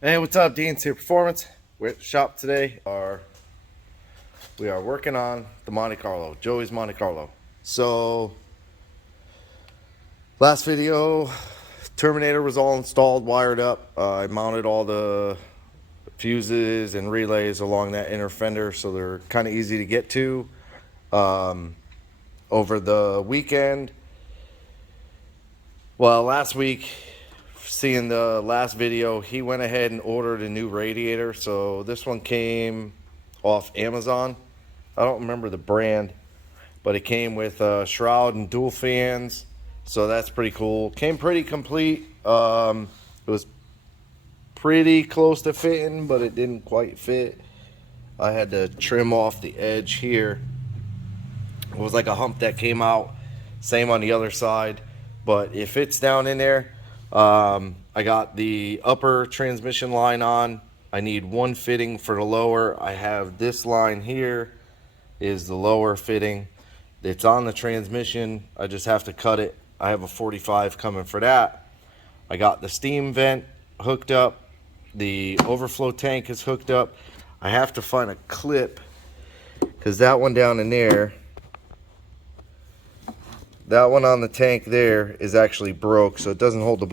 Hey, what's up? Dean's here, Performance. We're at the shop today. We are working on the Monte Carlo, Joey's Monte Carlo. So, last video, Terminator was all installed, wired up. I mounted all the fuses and relays along that inner fender, so they're kind of easy to get to. Over the weekend, well, last week, seeing the last video, he went ahead and ordered a new radiator. So this one came off Amazon. I don't remember the brand, but it came with a shroud and dual fans, so that's pretty cool. Came pretty complete. It was pretty close to fitting, but it didn't quite fit. I had to trim off the edge here. It was like a hump that came out. Same on the other side, but it fits down in there. I got the upper transmission line on. I need one fitting for the lower. I have this line here is the lower fitting. It's on the transmission. I just have to cut it. I have a 45 coming for that. I got the steam vent hooked up. The overflow tank is hooked up. I have to find a clip because that one down in there, that one on the tank there is actually broke, so it doesn't hold the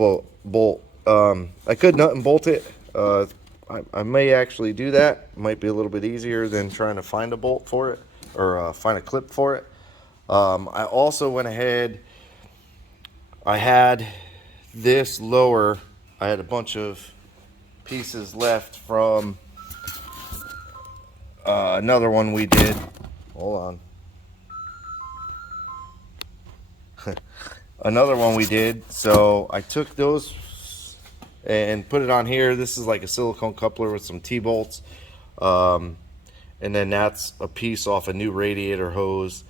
bolt. I could nut and bolt it. I may actually do that. It might be a little bit easier than trying to find a bolt for it or find a clip for it. I also went ahead. I had this lower. I had a bunch of pieces left from another one we did. Hold on. Another one we did, so I took those and put it on here. This is like a silicone coupler with some T-bolts, and then that's a piece off a new radiator hose,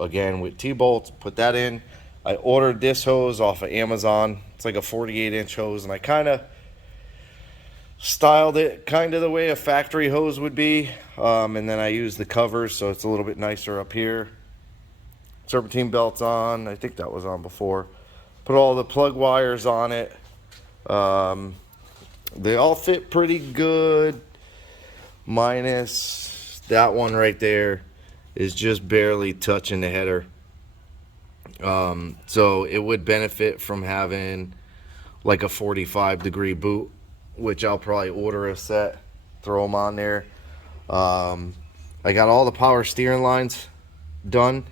again with T-bolts. Put that in. I ordered this hose off of Amazon. It's like a 48-inch hose, and I kind of styled it kind of the way a factory hose would be, and then I used the covers so it's a little bit nicer up here. Serpentine belts on. I think that was on before. Put all the plug wires on it. They all fit pretty good, minus that one right there is just barely touching the header. So it would benefit from having like a 45-degree boot, which I'll probably order a set, throw them on there. I got all the power steering lines done.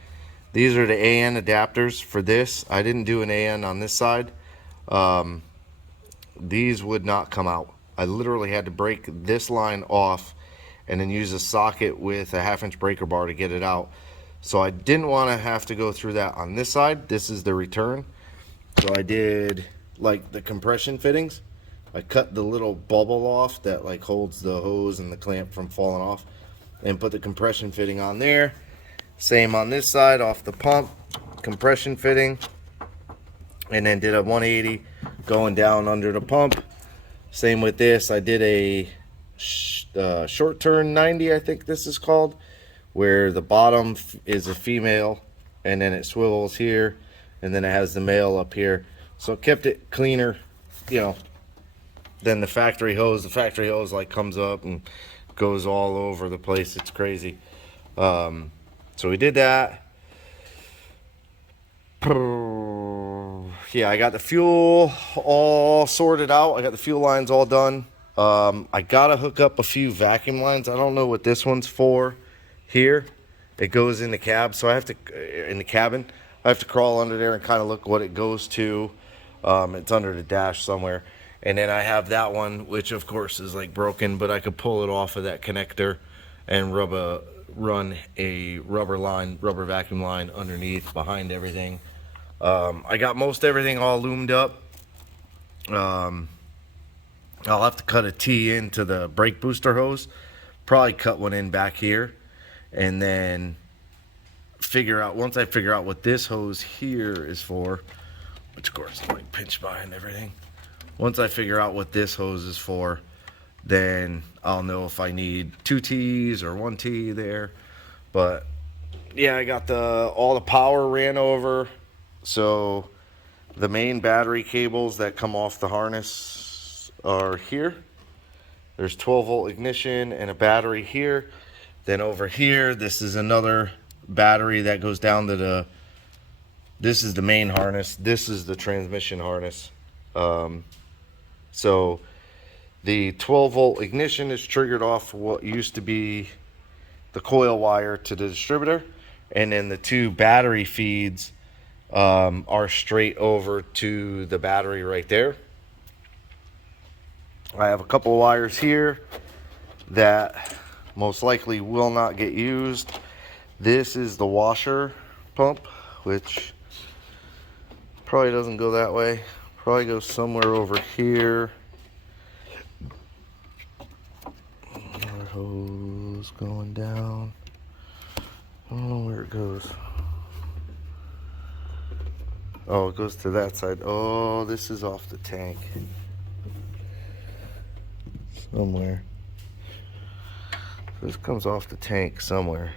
These are the AN adapters for this. I didn't do an AN on this side. These would not come out. I literally had to break this line off and then use a socket with a 1/2-inch breaker bar to get it out. So I didn't want to have to go through that on this side. This is the return. So I did like the compression fittings. I cut the little bubble off that like holds the hose and the clamp from falling off and put the compression fitting on there. Same on this side, off the pump, compression fitting, and then did a 180 going down under the pump. Same with this. I did a short turn 90, I think this is called, where the bottom is a female and then it swivels here and then it has the male up here. So it kept it cleaner, you know, than the factory hose. The factory hose like comes up and goes all over the place. It's crazy. So we did that. Yeah, I got the fuel all sorted out. I got the fuel lines all done. I gotta hook up a few vacuum lines. I don't know what this one's for here. It goes in the cab, so I have to, in the cabin, I have to crawl under there and kind of look what it goes to. It's under the dash somewhere. And then I have that one, which of course is like broken, but I could pull it off of that connector and run a rubber vacuum line underneath behind everything. I got most everything all loomed up. I'll have to cut a T into the brake booster hose, probably cut one in back here, and then once I figure out what this hose here is for, which of course is like pinch behind everything. Once I figure out what this hose is for, then I'll know if I need 2 T's or 1 T there. But yeah, I got all the power ran over. So the main battery cables that come off the harness are here. There's 12-volt ignition and a battery here. Then over here, this is another battery that goes down to the, this is the main harness. This is the transmission harness. So the 12-volt ignition is triggered off what used to be the coil wire to the distributor. And then the two battery feeds are straight over to the battery right there. I have a couple of wires here that most likely will not get used. This is the washer pump, which probably doesn't go that way. Probably goes somewhere over here. Another hose going down. I don't know where it goes. Oh, it goes to that side. Oh, this is off the tank. Somewhere. This comes off the tank somewhere.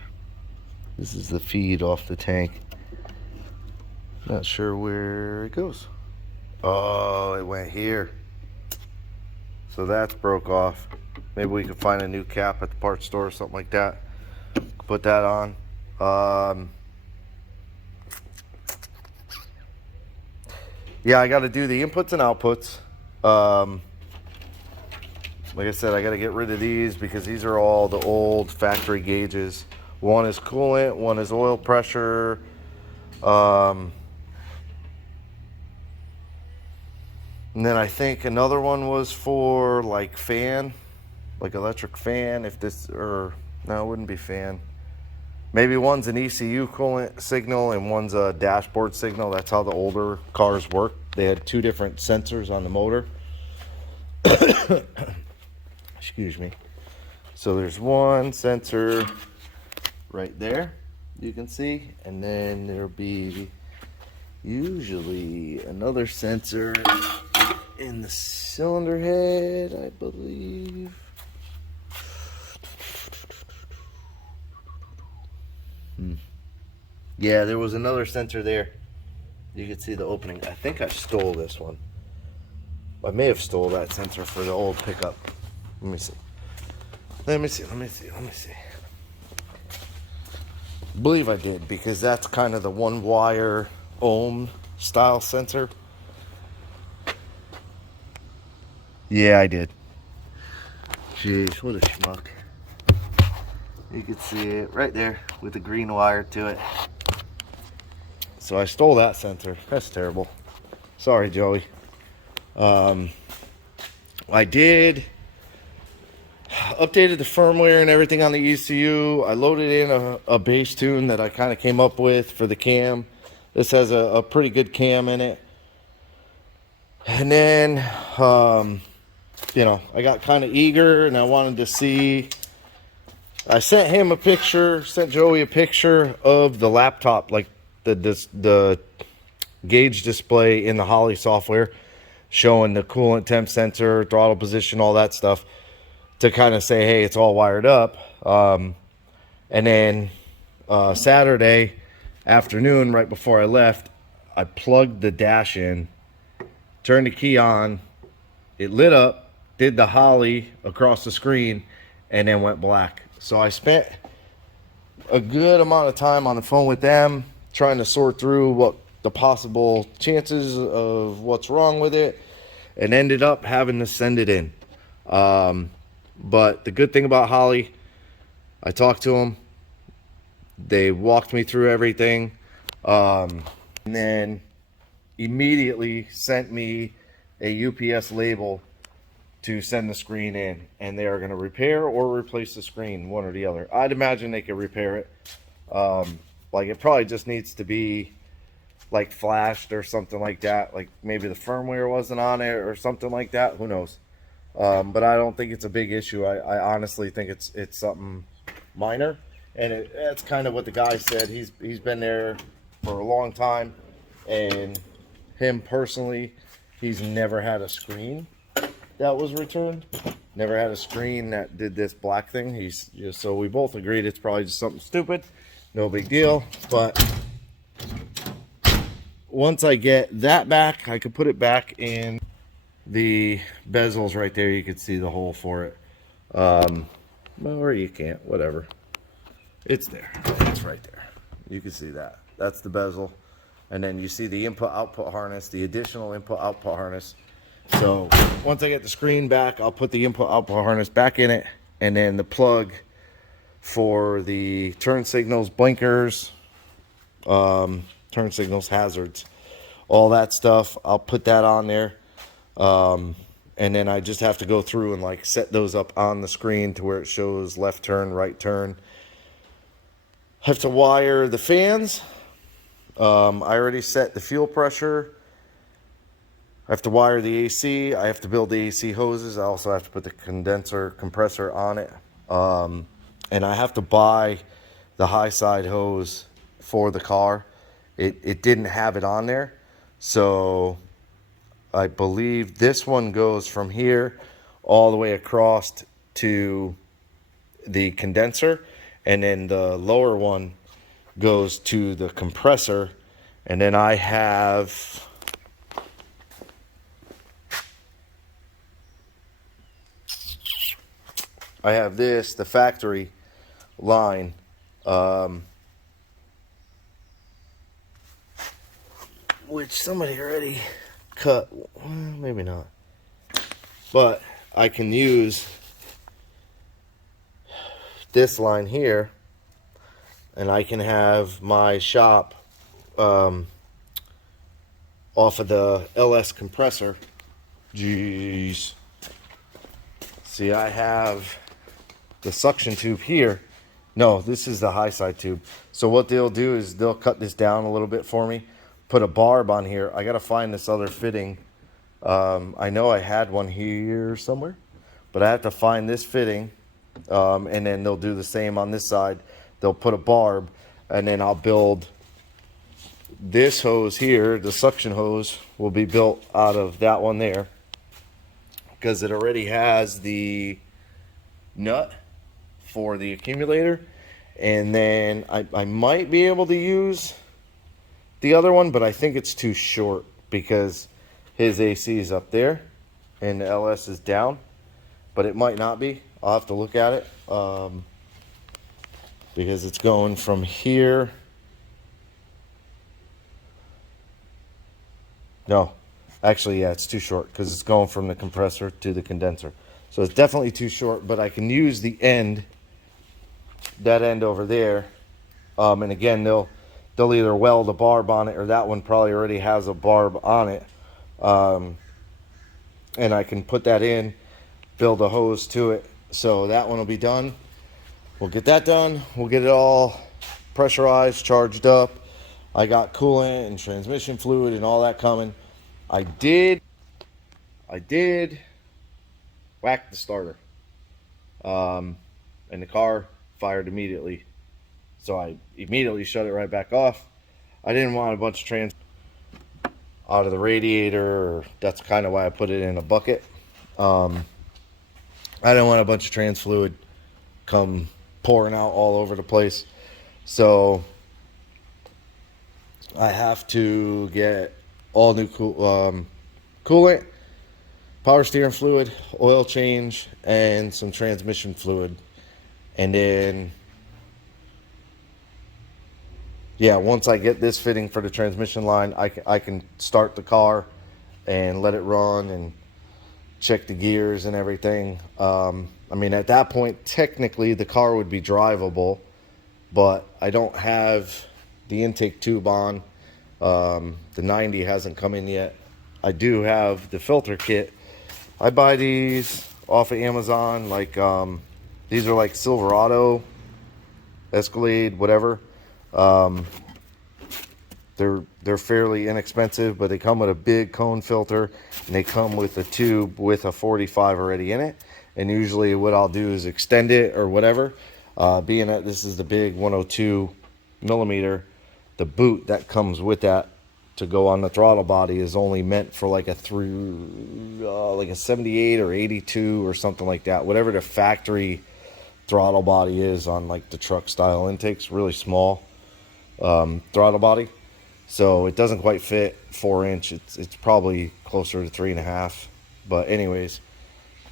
This is the feed off the tank. Not sure where it goes. Oh, it went here. So that's broke off. Maybe we could find a new cap at the parts store or something like that. Put that on. Yeah, I got to do the inputs and outputs. Like I said, I got to get rid of these because these are all the old factory gauges. One is coolant, one is oil pressure. And then I think another one was for like fan, like electric fan. If this, or no, it wouldn't be fan. Maybe one's an ECU coolant signal and one's a dashboard signal. That's how the older cars work. They had two different sensors on the motor. Excuse me. So there's one sensor right there, you can see, and then there'll be usually another sensor in the cylinder head, I believe. Yeah, there was another sensor there. You can see the opening. I think I stole this one. I may have stole that sensor for the old pickup. Let me see. Let me see. I believe I did, because that's kind of the one wire ohm style sensor. Yeah, I did. Jeez, what a schmuck. You can see it right there with the green wire to it. So I stole that sensor. That's terrible. Sorry, Joey. I did updated the firmware and everything on the ECU. I loaded in a bass tune that I kind of came up with for the cam. This has a pretty good cam in it. And then, you know, I got kind of eager and I wanted to see. I sent him a picture, sent Joey a picture of the laptop, like the gauge display in the Holley software, showing the coolant temp sensor, throttle position, all that stuff, to kind of say, hey, it's all wired up. And then Saturday afternoon, right before I left, I plugged the dash in, turned the key on, it lit up, did the Holley across the screen, and then went black. So I spent a good amount of time on the phone with them, trying to sort through what the possible chances of what's wrong with it, and ended up having to send it in. But the good thing about Holley, I talked to them, they walked me through everything, and then immediately sent me a UPS label to send the screen in, and they are going to repair or replace the screen, one or the other. I'd imagine they could repair it. Like, it probably just needs to be like flashed or something like that, like maybe the firmware wasn't on it or something like that, who knows. But I don't think it's a big issue. I honestly think it's something minor, and that's kind of what the guy said. He's been there for a long time, and him personally, he's never had a screen that was returned, never had a screen that did this black thing. So we both agreed it's probably just something stupid, no big deal. But once I get that back, I could put it back in the bezels right there. You can see the hole for it. Or you can't, whatever. It's there. It's right there. You can see that. That's the bezel. And then you see the input-output harness, the additional input-output harness. So once I get the screen back, I'll put the input-output harness back in it. And then the plug for the turn signals, blinkers, turn signals, hazards, all that stuff. I'll put that on there. And then I just have to go through and like set those up on the screen to where it shows left turn, right turn. Have to wire the fans. I already set the fuel pressure. I have to wire the AC. I have to build the AC hoses. I also have to put the condenser compressor on it. And I have to buy the high side hose for the car. It didn't have it on there. So I believe this one goes from here all the way across to the condenser. And then the lower one goes to the compressor. And then I have this, the factory line. Which somebody already cut. Well, maybe not. But I can use this line here, and I can have my shop off of the LS compressor. Jeez. See, I have the suction tube here. No, this is the high side tube. So what they'll do is they'll cut this down a little bit for me, put a barb on here. I gotta find this other fitting. I know I had one here somewhere, but I have to find this fitting. And then they'll do the same on this side. They'll put a barb, and then I'll build this hose here. The suction hose will be built out of that one there, because it already has the nut for the accumulator. And then I might be able to use the other one, but I think it's too short because his AC is up there and the LS is down, but it might not be. I'll have to look at it, because it's going from here. No, actually, yeah, it's too short because it's going from the compressor to the condenser. So it's definitely too short, but I can use the end, that end over there. And again, they'll either weld a barb on it, or that one probably already has a barb on it. And I can put that in, build a hose to it. So that one will be done. We'll get that done. We'll get it all pressurized, charged up. I got coolant and transmission fluid and all that coming. I did whack the starter. And the car fired immediately. So I immediately shut it right back off. I didn't want a bunch of trans out of the radiator. That's kind of why I put it in a bucket. I didn't want a bunch of trans fluid come pouring out all over the place. So I have to get all new coolant, power steering fluid, oil change, and some transmission fluid. And then, yeah, once I get this fitting for the transmission line, I can start the car and let it run and check the gears and everything. I mean, at that point, technically the car would be drivable, but I don't have the intake tube on. The 90 hasn't come in yet. I do have the filter kit. I buy these off of Amazon. Like, these are like Silverado, Escalade, whatever. They're fairly inexpensive, but they come with a big cone filter, and they come with a tube with a 45 already in it. And usually what I'll do is extend it or whatever. Being that this is the big 102 millimeter, the boot that comes with that to go on the throttle body is only meant for like a 78 or 82 or something like that. Whatever the factory throttle body is on like the truck style intakes, really small throttle body. So it doesn't quite fit 4-inch. It's probably closer to 3.5. But anyways,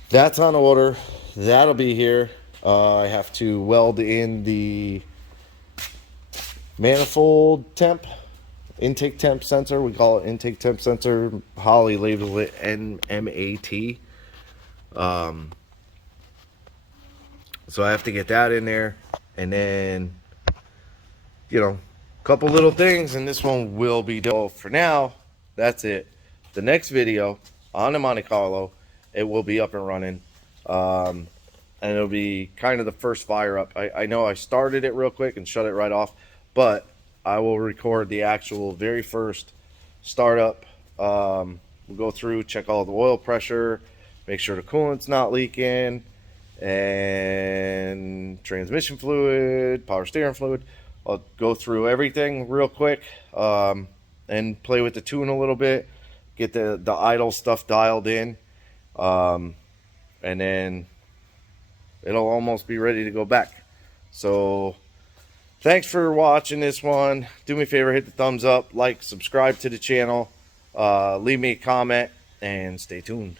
that's on order. that'll be here. I have to weld in the manifold intake temp sensor. We call it intake temp sensor. Holly labeled it NMAT. So I have to get that in there, and then, you know, a couple little things, and this one will be done. For now, that's it. The next video on the Monte Carlo, it will be up and running, and it'll be kind of the first fire up. I know I started it real quick and shut it right off, but I will record the actual very first startup. We'll go through, check all the oil pressure, make sure the coolant's not leaking, and transmission fluid, power steering fluid. I'll go through everything real quick, and play with the tune a little bit, get the idle stuff dialed in, and then it'll almost be ready to go back. So thanks for watching this one. Do me a favor, hit the thumbs up, like, subscribe to the channel, leave me a comment, and stay tuned.